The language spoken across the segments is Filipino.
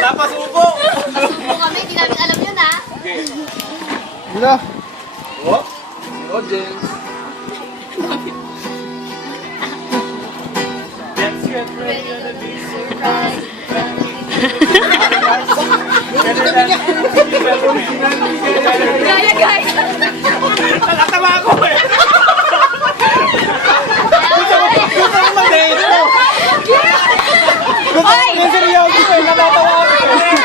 Napasubo. Subo kami, hindi namin alam yun ha. Okay. Wala. What? Audience. Let's get ready to be surprised. Gaya guys! Nakatawa ako eh. Gusto mo mag-date mo? Oy! Seryoso eh, nakatawa ako eh.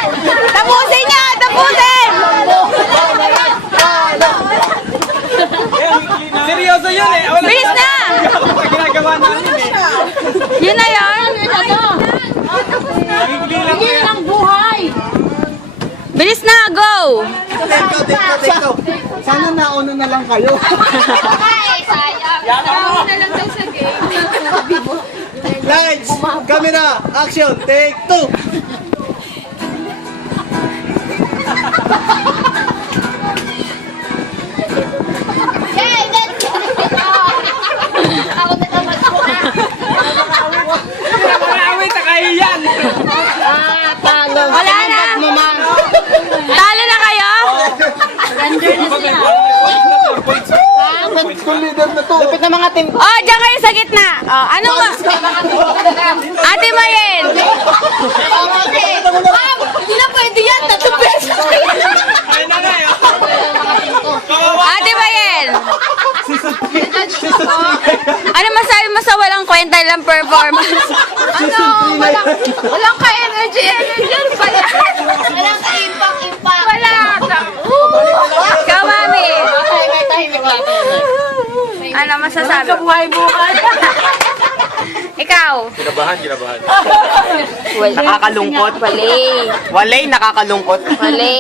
Tapusin niya! Tapusin! Seryoso yun eh. Wala Bilis na! ginagawa namin eh. Yun na yun! Nagigili lang ko yan. Bilis na! Go! Teko. Sana nauna na lang kayo. Ay, sayang. Nauna na lang daw sa game. Lights, camera, action, take 2. Yay! Ako na naman po. Marawit sa kahiyan. Wala na! Talo na kayo? Kung leader na to. Lapit na mga team. Oh, diyan kayo sa gitna. Oh, ano ba? Ate Mayen! Hindi na pwede yan. 3 beses. Ay na nga yun. Ate Mayen! Ano masabi mo sa walang kwenta lang performance? Walang ka-energy yan pala. Walang ka-impact. Wala ka. Ikaw, mami. Ano masasabi? Kabuhay-buhay. Ikaw. Kinabahan. Nakakalungkot. Wale. Walay nakakalungkot. Wale.